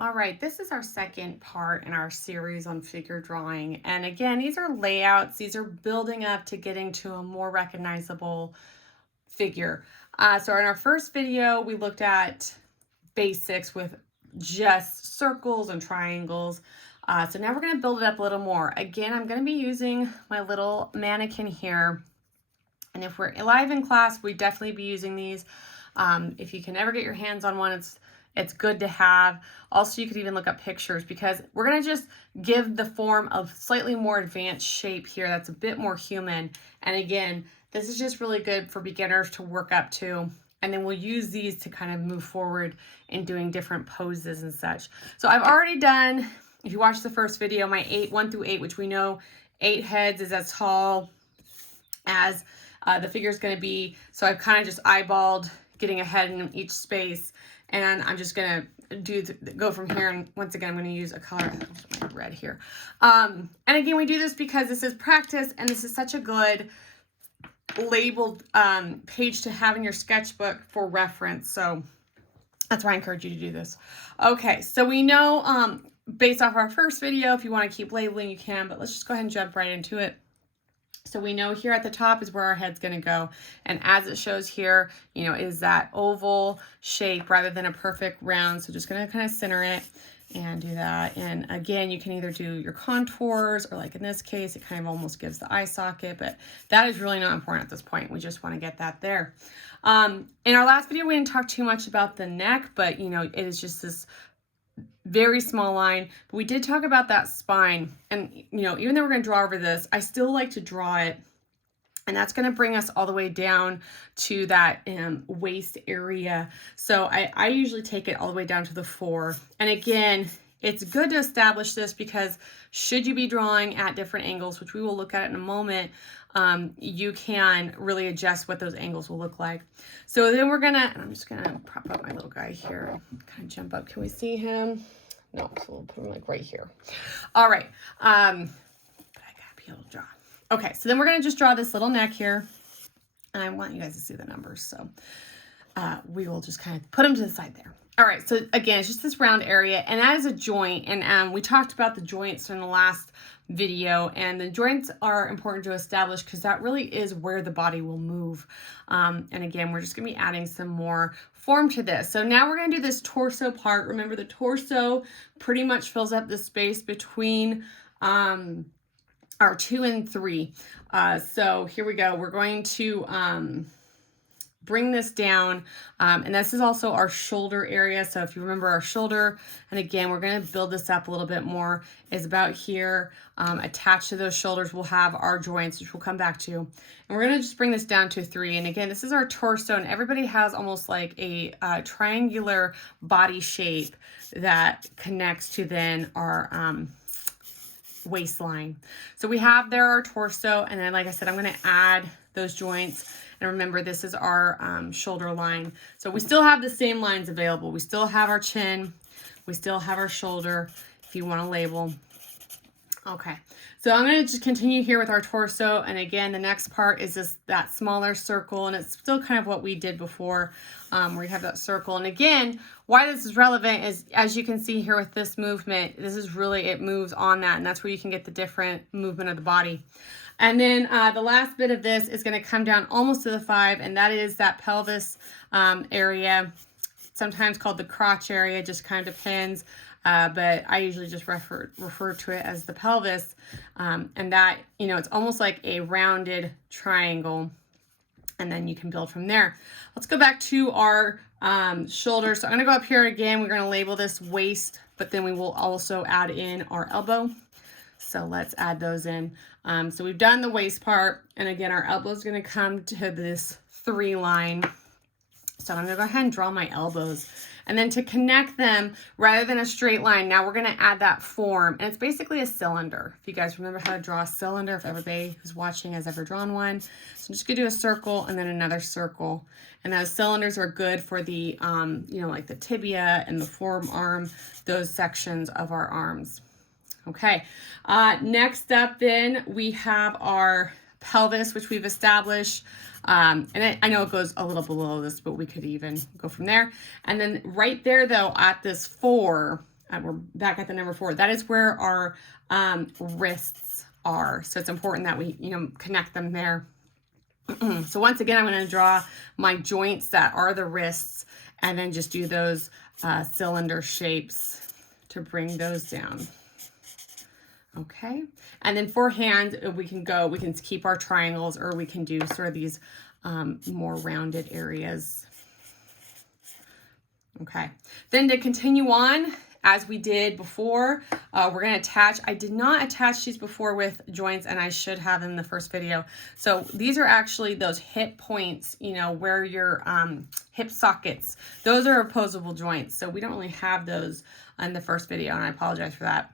All right, this is our second part in our series on figure drawing. And again, these are layouts. These are building up to getting to a more recognizable figure. So in our first video, we looked at basics with just circles and triangles. So now we're going to build it up a little more. Again, I'm going to be using my little mannequin here. And if we're live in class, we definitely be using these. If you can ever get your hands on one, it's good to have. Also, you could even look up pictures because we're going to just give the form of slightly more advanced shape here that's a bit more human. And again, this is just really good for beginners to work up to. And then we'll use these to kind of move forward in doing different poses and such. So I've already done, if you watch the first video, my 1 through 8, which we know 8 heads is as tall as the figure is going to be. So I've kind of just eyeballed getting a head in each space. And I'm just going to go from here. And once again, I'm going to use a color, red here. And again, we do this because this is practice and this is such a good labeled page to have in your sketchbook for reference. So that's why I encourage you to do this. Okay, so we know based off our first video, if you want to keep labeling, you can, but let's just go ahead and jump right into it. So we know here at the top is where our head's going to go. And as it shows here, you know, is that oval shape rather than a perfect round. So just going to kind of center it and do that. And again, you can either do your contours or like in this case, it kind of almost gives the eye socket, but that is really not important at this point. We just want to get that there. In our last video, we didn't talk too much about the neck, but you know, it is just this very small line, but we did talk about that spine. And, you know, even though we're going to draw over this, I still like to draw it. And that's going to bring us all the way down to that waist area. So I usually take it all the way down to the 4. And again, it's good to establish this because should you be drawing at different angles, which we will look at in a moment, you can really adjust what those angles will look like. So then we're gonna, I'm just gonna prop up my little guy here, kind of jump up. Can we see him? No, so we'll put him like right here. All right, but I gotta be able to draw. Okay, so then we're gonna just draw this little neck here. And I want you guys to see the numbers, so we will just kind of put them to the side there. All right, so again, it's just this round area, and that is a joint, and we talked about the joints in the last video, and the joints are important to establish because that really is where the body will move. And again, we're just gonna be adding some more form to this. So now we're gonna do this torso part. Remember, the torso pretty much fills up the space between our 2 and 3. So here we go. We're going to bring this down, and this is also our shoulder area. So if you remember our shoulder, and again, we're going to build this up a little bit more, is about here. Attached to those shoulders, we'll have our joints, which we'll come back to. And we're going to just bring this down to 3. And again, this is our torso, and everybody has almost like a triangular body shape that connects to then our waistline. So we have there our torso, and then like I said, I'm going to add those joints. And remember, this is our shoulder line. So we still have the same lines available. We still have our chin. We still have our shoulder, if you want to label. Okay, so I'm going to just continue here with our torso. And again, the next part is that smaller circle. And it's still kind of what we did before, where you have that circle. And again, why this is relevant is, as you can see here with this movement, this is really, it moves on that. And that's where you can get the different movement of the body. And then the last bit of this is going to come down almost to the 5, and that is that pelvis area, sometimes called the crotch area, just kind of depends. But I usually just refer to it as the pelvis. And that, you know, it's almost like a rounded triangle. And then you can build from there. Let's go back to our shoulders. So I'm going to go up here again. We're going to label this waist, but then we will also add in our elbow. So let's add those in. So we've done the waist part. And again, our elbow is going to come to this 3 line. So I'm going to go ahead and draw my elbows. And then to connect them, rather than a straight line, now we're going to add that form. And it's basically a cylinder. If you guys remember how to draw a cylinder, if everybody who's watching has ever drawn one. So I'm just going to do a circle and then another circle. And those cylinders are good for the, you know, like the tibia and the forearm, those sections of our arms. Okay, next up then we have our pelvis, which we've established. And I know it goes a little below this, but we could even go from there. And then right there though, at this 4, we're back at the number 4. That is where our wrists are. So it's important that we, connect them there. So once again, I'm going to draw my joints that are the wrists and then just do those cylinder shapes to bring those down. Okay. And then for hands, we can keep our triangles, or we can do sort of these more rounded areas. Okay. Then to continue on, as we did before, we're going to attach. I did not attach these before with joints, and I should have in the first video. So these are actually those hip points, where your hip sockets, those are opposable joints. So we don't really have those in the first video, and I apologize for that.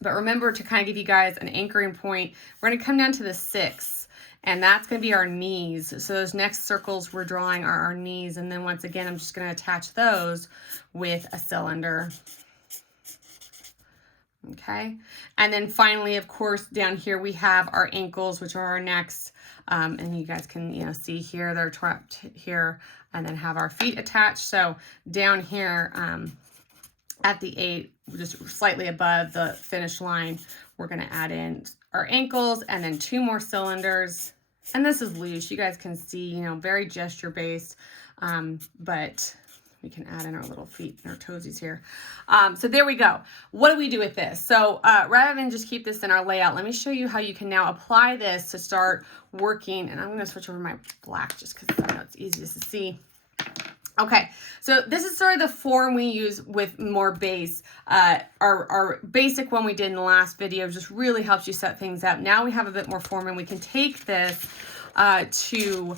But remember to kind of give you guys an anchoring point. We're going to come down to the 6, and that's going to be our knees. So those next circles we're drawing are our knees. And then once again, I'm just going to attach those with a cylinder. Okay. And then finally, of course, down here we have our ankles, which are our next. And you guys can, see here, they're trapped here, and then have our feet attached. So down here, at the 8, just slightly above the finish line, we're going to add in our ankles and then 2 more cylinders. And this is loose. You guys can see, very gesture based, but we can add in our little feet and our toesies here. So there we go. What do we do with this? So rather than just keep this in our layout, let me show you how you can now apply this to start working. And I'm going to switch over my black just because I know it's easiest to see. Okay, so this is sort of the form we use with more base. Our basic one we did in the last video just really helps you set things up. Now we have a bit more form, and we can take this to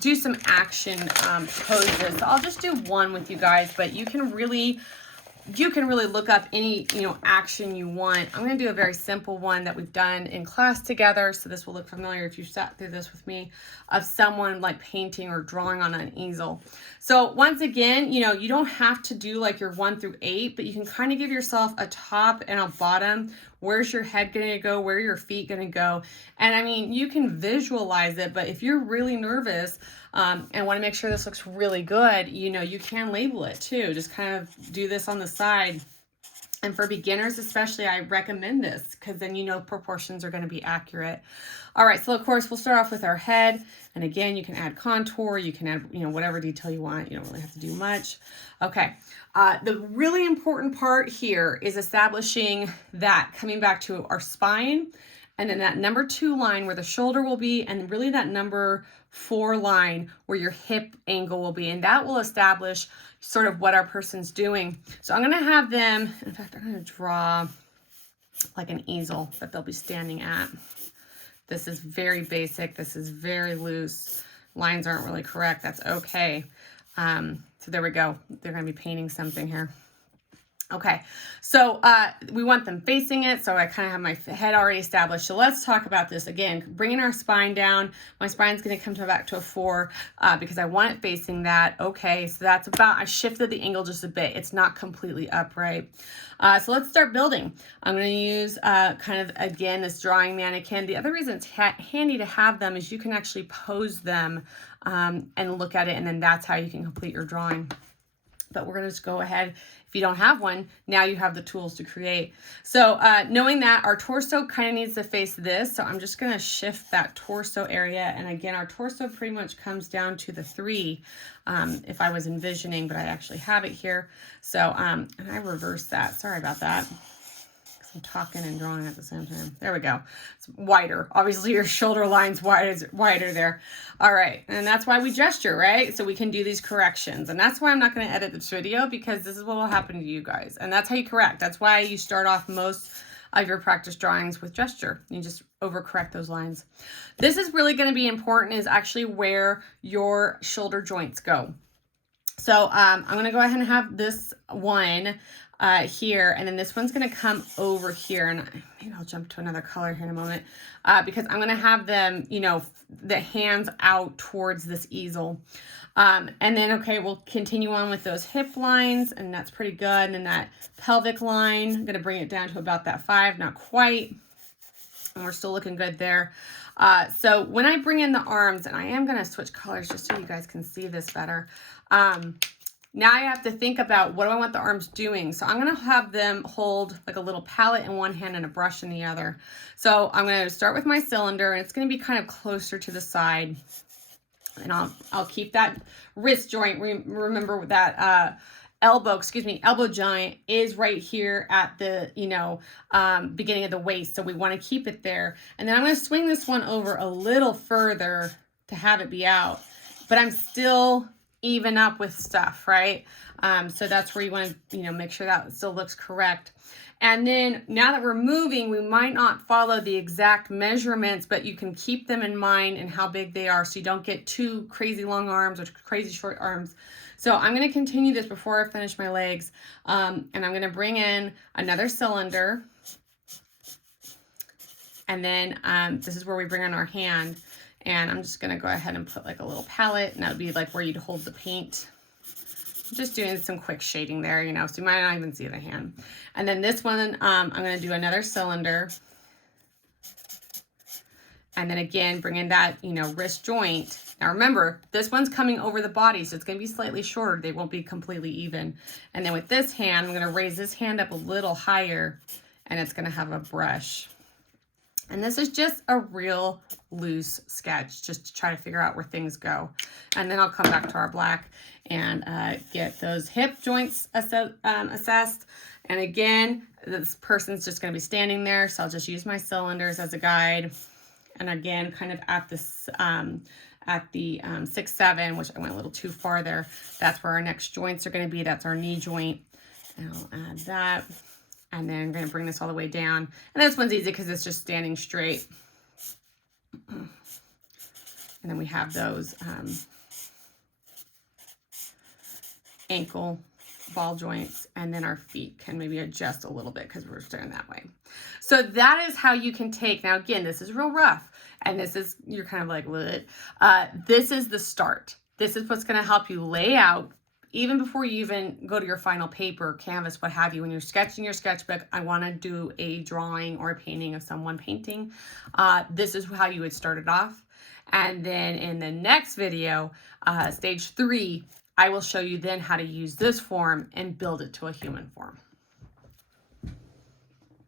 do some action poses. So I'll just do one with you guys, but you can really look up any, action you want. I'm going to do a very simple one that we've done in class together. So this will look familiar if you sat through this with me, of someone like painting or drawing on an easel. So once again, you don't have to do like your 1 through 8, but you can kind of give yourself a top and a bottom. Where's your head going to go? Where are your feet going to go? And I mean, you can visualize it, but if you're really nervous and want to make sure this looks really good, you can label it too. Just kind of do this on the side. And for beginners especially, I recommend this because then proportions are going to be accurate. All right, so of course we'll start off with our head. And again, you can add contour, you can add, whatever detail you want. You don't really have to do much. Okay, the really important part here is establishing that, coming back to our spine, and then that number 2 line where the shoulder will be, and really that number 4 line where your hip angle will be. And that will establish sort of what our person's doing. So I'm going to have them, in fact, I'm going to draw like an easel that they'll be standing at. This is very basic. This is very loose. Lines aren't really correct. That's okay. So there we go. They're going to be painting something here. Okay, so we want them facing it, so I kind of have my head already established. So let's talk about this again. Bringing our spine down. My spine's going to come back to a 4 because I want it facing that. Okay, so that's about, I shifted the angle just a bit. It's not completely upright. So let's start building. I'm going to use kind of, again, this drawing mannequin. The other reason it's handy to have them is you can actually pose them and look at it, and then that's how you can complete your drawing. But we're going to just go ahead. If you don't have one, now you have the tools to create. So knowing that our torso kind of needs to face this, so I'm just going to shift that torso area. And again, our torso pretty much comes down to the 3 if I was envisioning, but I actually have it here. So and I reversed that. Sorry about that. I'm talking and drawing at the same time. There we go. It's wider. Obviously, your shoulder line's wider there. All right. And that's why we gesture, right? So we can do these corrections. And that's why I'm not going to edit this video, because this is what will happen to you guys. And that's how you correct. That's why you start off most of your practice drawings with gesture. You just overcorrect those lines. This is really going to be important, is actually where your shoulder joints go. So I'm going to go ahead and have this one here, and then this one's going to come over here, and maybe I'll jump to another color here in a moment because I'm going to have them, the hands out towards this easel. And then, okay, we'll continue on with those hip lines, and that's pretty good. And then that pelvic line, I'm going to bring it down to about that 5, not quite. And we're still looking good there. So when I bring in the arms, and I am going to switch colors just so you guys can see this better. Now I have to think about what do I want the arms doing. So I'm going to have them hold like a little palette in one hand and a brush in the other. So I'm going to start with my cylinder, and it's going to be kind of closer to the side. And I'll keep that wrist joint. Remember that elbow joint is right here at the, beginning of the waist. So we want to keep it there. And then I'm going to swing this one over a little further to have it be out, but I'm still even up with stuff, right? So that's where you want to, make sure that still looks correct. And then now that we're moving, we might not follow the exact measurements, but you can keep them in mind and how big they are so you don't get too crazy long arms or crazy short arms. So I'm going to continue this before I finish my legs. And I'm going to bring in another cylinder. And then this is where we bring in our hand. And I'm just going to go ahead and put like a little palette, and that would be like where you'd hold the paint. Just doing some quick shading there, so you might not even see the hand. And then this one, I'm going to do another cylinder. And then again, bring in that, wrist joint. Now remember, this one's coming over the body, so it's going to be slightly shorter. They won't be completely even. And then with this hand, I'm going to raise this hand up a little higher, and it's going to have a brush. And this is just a real loose sketch, just to try to figure out where things go. And then I'll come back to our black and get those hip joints assessed. And again, this person's just going to be standing there, so I'll just use my cylinders as a guide. And again, kind of at this at the 6-7, which I went a little too far there. That's where our next joints are going to be. That's our knee joint. And I'll add that. And then I'm going to bring this all the way down. And this one's easy because it's just standing straight. And then we have those ankle ball joints. And then our feet can maybe adjust a little bit because we're starting that way. So that is how you can take. Now, again, this is real rough. And this is, you're kind of like, what? This is the start. This is what's going to help you lay out. Even before you even go to your final paper, canvas, what have you, when you're sketching your sketchbook, I want to do a drawing or a painting of someone painting. This is how you would start it off. And then in the next video, stage 3, I will show you then how to use this form and build it to a human form.